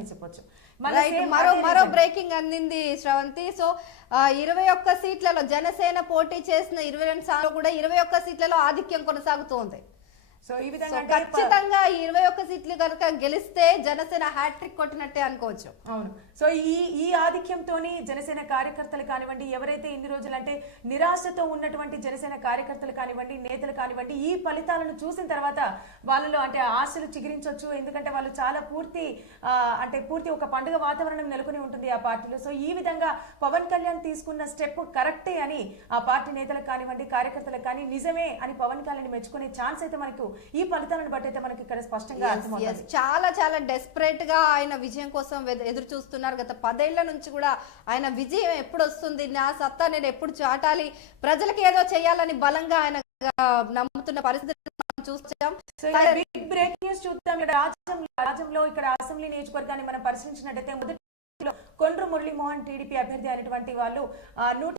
అని చెప్పొచ్చు మరో మరో. బ్రేకింగ్ అందింది శ్రవంతి. సో ఇరవై ఒక్క సీట్లలో జనసేన పోటీ చేసిన ఇరవై రెండు సార్లు కూడా ఇరవై ఒక్క సీట్లలో ఆధిక్యం కొనసాగుతోంది సో ఈ విధంగా ఖచ్చితంగా ఈ ఇరవై ఒక్క సీట్లు కనుక గెలిస్తే జనసేన హ్యాట్రిక్ కొట్టినట్టే అనుకోవచ్చు. అవును. సో ఈ ఈ ఆధిక్యంతోని జనసేన కార్యకర్తలు కానివ్వండి ఎవరైతే ఇన్ని రోజులు అంటే నిరాశతో ఉన్నటువంటి జనసేన కార్యకర్తలు కానివ్వండి నేతలు కానివ్వండి ఈ ఫలితాలను చూసిన తర్వాత వాళ్ళలో అంటే ఆశలు చిగురించవచ్చు ఎందుకంటే వాళ్ళు చాలా పూర్తి అంటే పూర్తి ఒక పండుగ వాతావరణం నెలకొని ఉంటుంది ఆ పార్టీలో. సో ఈ విధంగా పవన్ కళ్యాణ్ తీసుకున్న స్టెప్ కరెక్టే అని ఆ పార్టీ నేతలకు కానివ్వండి కార్యకర్తలకు కానీ నిజమే అని పవన్ కళ్యాణ్ మెచ్చుకునే ఛాన్స్ అయితే మనకు ఈ ఫలితాలను బట్టి అయితే మనకి ఇక్కడ స్పష్టంగా అర్థమవుతుంది. చాలా చాలా డెస్పరేట్గా ఆయన విజయం కోసం ఎదురు చూస్తున్నారు. గత పదేళ్ళ నుంచి కూడా ఆయన విజయం ఎప్పుడు వస్తుంది నా సత్తా నేను ఎప్పుడు చాటాలి? ప్రజలకు ఏదో చేయాలని బలంగా ఆయన నమ్ముతున్న పరిస్థితి మనం చూస్తాం సో బిగ్ బ్రేక్ న్యూస్ చూద్దాం. ఇక్కడ రాజ్యంలో ఇక్కడ అసెంబ్లీ నియోజకవర్గాన్ని మనం పరిశీలించినట్టయితే మొదటి కొండ్రు మురళీమోహన్ టీడీపీ అభ్యర్థి అయినటువంటి వాళ్ళు నూట